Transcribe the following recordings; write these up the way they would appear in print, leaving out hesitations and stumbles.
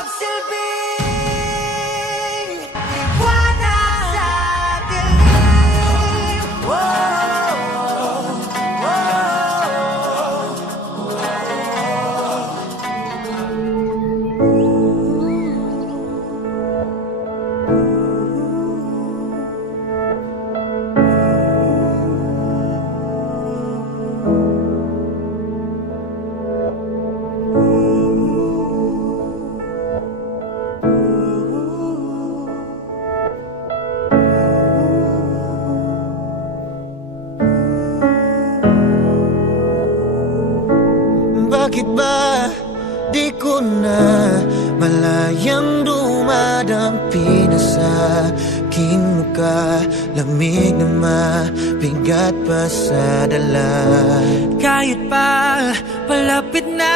magsilbing liwanag sa dilim. Bakit ba di ko na malayang dumadampi na sa aking muka? Lamig na mabigat pa sa dala. Kahit pa palapit na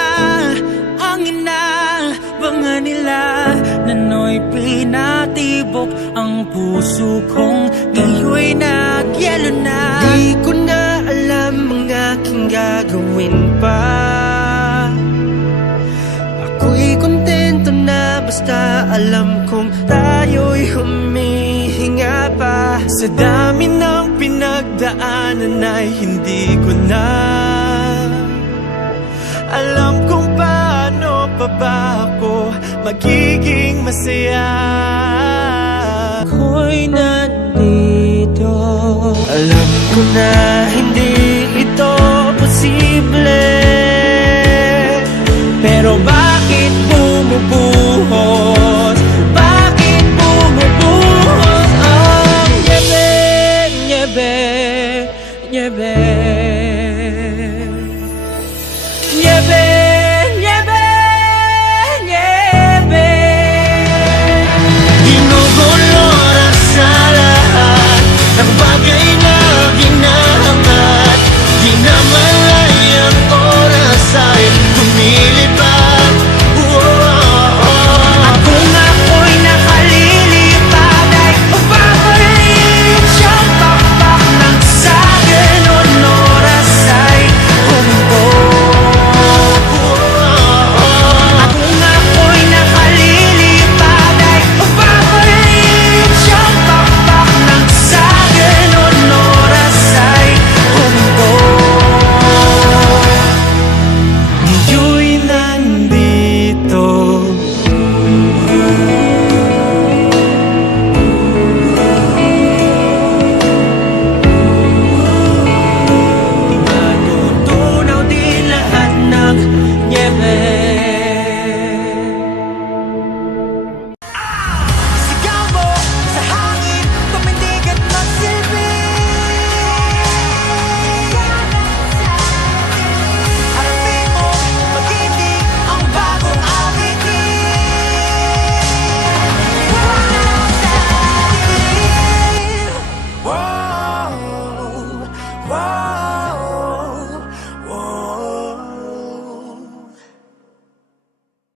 ang inabangan nila, nano'y pinatibok ang puso kong ngayoy nagyelo na. Di ko na alam ang aking gagawin pa. Ako'y kontento na basta alam kong tayo'y humihinga pa. Sa dami ng pinagdaanan ay hindi ko na alam kung paano pa ba ako magiging masaya. Ako'y nandito, Alam ko na